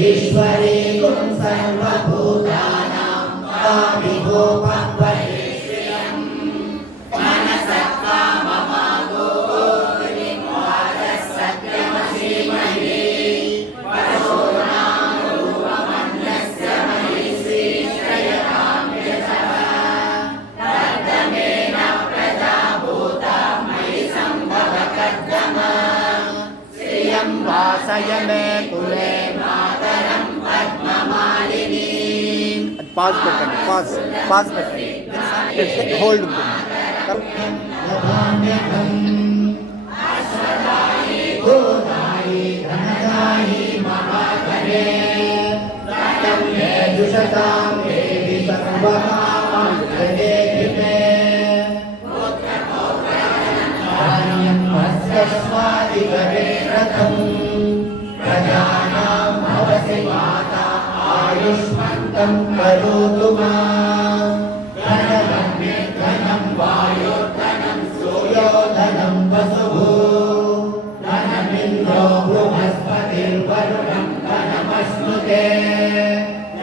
ईश्वरी गुण सर्वभूतानां कामिभो भवश्रियं मनसत्वा ममागो सत्यमसीमहि पशूनां रूपमन्यस्य मयि श्रीश्रयतां यशः तद्दमेन प्रजाभूता मयि सम्भव कर्दमा श्रियं वासय मे कुले पास పెట్టండి పాస్ పెట్టండి పెడితే హోల్డ్ ఉంటుంది आयुष्मन्तं करोतु मां धनं वायुर्धनं सूर्योधनं वसुः धनमिन्द्रो बृहस्पतिर्वरुणं धनमश्नुते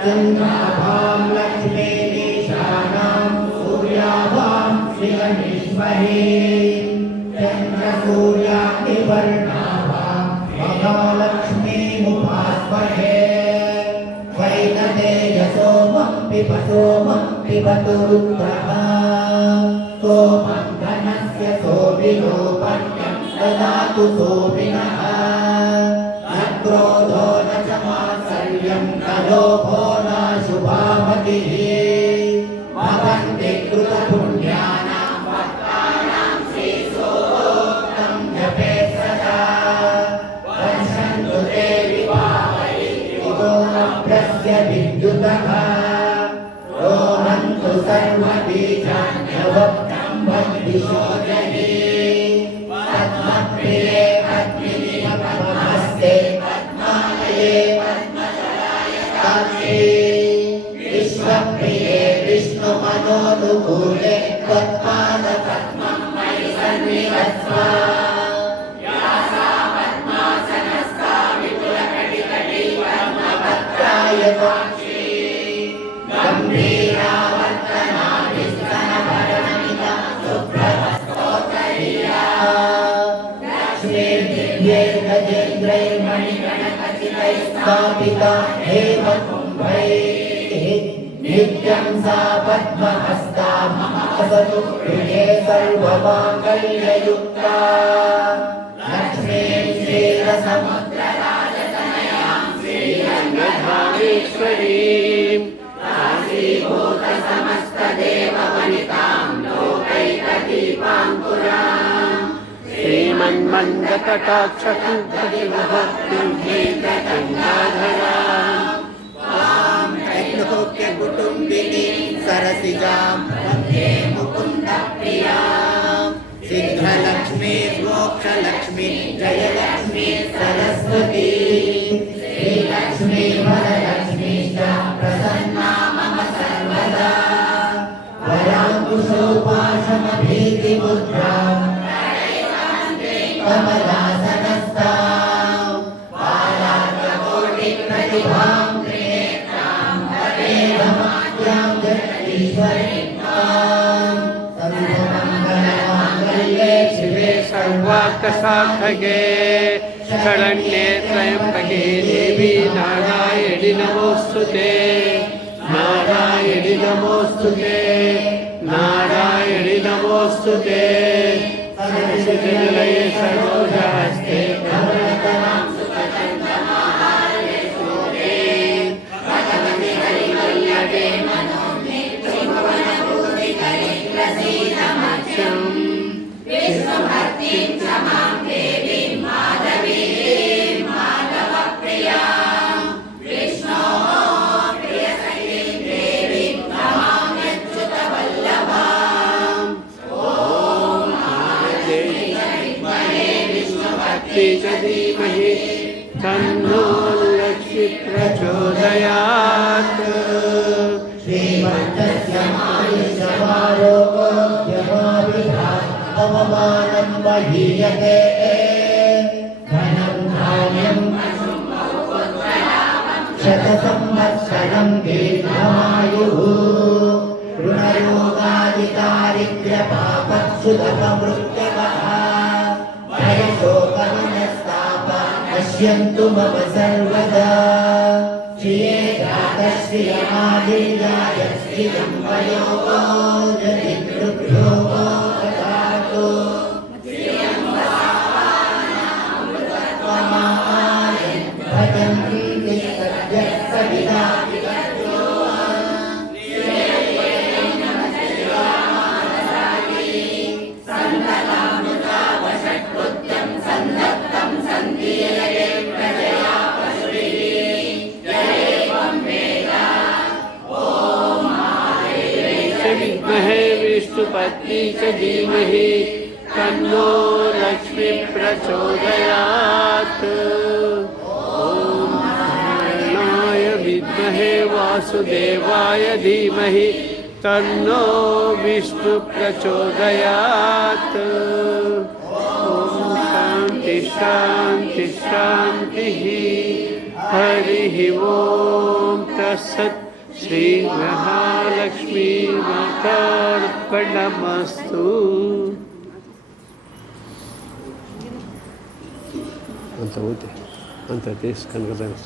चन्द्राभां लक्ष्मीमीशानां सूर्याभां श्रियमीश्वरी चन्द्रसूर्याग्निवर्णाभां महालक्ष्मीमुपास्महे सोमं पिबतु रुद्रः सोमं धनस्य सोमिनोपन्यं ददातु सोमिनः न क्रोधो न च मात्सर्यं न लोभो न शुभामतिः भवन्ति कृतपुण्यानां भक्तानां श्रीसूक्तं जपेत् सदा पश्यन्तु ते विवाहैर्विदोऽभ्यस्य विद्युतः रोमन्तु सर्वबीजान्यवक्तं वद्विशोचने पद्मप्रिये पद्मिनि पद्महस्ते पद्मालये पद्मदलायताक्षी विश्वप्रिये विष्णुमनोनुकूले त्वत्पादपद्मं मयि सन्निधत्स्व व्यासापद्मासनस्था विपुलकटितटी पद्मपत्रायताक्षी गम्भीरावर्तनाभिस्तनभरणमिता शुभ्रवस्त्रोत्तरीया लक्ष्मीर्गजेन्द्रैर्मणिगणखचितैः हेमकुम्भैः नित्यं सा पद्महस्ता वसतु गृहे सर्वमाङ्गल्ययुक्ता लक्ष्मीं क्षीरसमुद्रराजतनयां श्रीरङ्गधामेश्वरीं समस्तदेववनितां लोकैकदीपाङ्कुरां श्रीमन्मन्दकटाक्षकुण्डलिभक्तिर्भेदगङ्गाधरां कुटुम्बिनीं सरसिजां वन्दे मुकुन्दप्रियां सिद्धलक्ष्मी मोक्षलक्ष्मी जयलक्ष्मी सरस्वती श्रीलक्ष्मी वरलक्ष्मी च प्रसन्ना मम सर्वदा वराङ्कुशोपाशमभीतिमुद्रां कमलासनस्तां बालार्ककोटिप्रतिभां त्रिनेत्रां वरेणमाद्यां जगदीश्वरीं तां सर्वमङ्गलमाङ्गल्ये शिवे सर्वार्थसाधके शरण्ये त्र्यम्बके देवी नारायणि नमोस्तुते नारायणि नमोस्तुते नारायणि नमोस्तुते सर्वजनलये सर्वोजास्ते भवतनां सुखचन्द्रमाहारे सोमे भगवति हरिवल्लभे मनोमे त्रिभुवनभूतिकरे प्रसीदमक्षं विष्णुभक्तिं च मां देवीं माधवीं माधवप्रियां विष्णोः प्रियसखीं देवीं नमाम्यच्युतवल्लभाम् ॐ विद्महे विष्णुभक्ति च धीमहि तन्नो लक्ष्मी प्रचोदयात् श्रीमन्तस्य मायुषवारो पवमानं महीयते धनं धान्यं शतसंवत्सरं दीर्घमायुः ऋणरोगादिदारिद्र्यपापक्षुतपमृत्यवः भयशोकमनस्ताप पश्यन्तु मम सर्वदा श्रिये जातश्रियमादिर्याय श्रियं वयोगो जनितृभ्यो ददातु भजन्ति सद्यः विद्महे विष्णुपत्नी च धीमहि तन्नो लक्ष्मी प्रचोदयात्। ॐ नारायणाय विद्महे वासुदेवाय धीमहि तन्नो विष्णु प्रचोदयात्। ॐ शान्ति शान्ति शान्तिः। हरिः ॐ तत्सत्। श्री महालक्ष्मी मातार्पणमस्तु। ಅಂತ ಓದಿ ಅಂತ ದೇಶ ಕನಕದಾಸ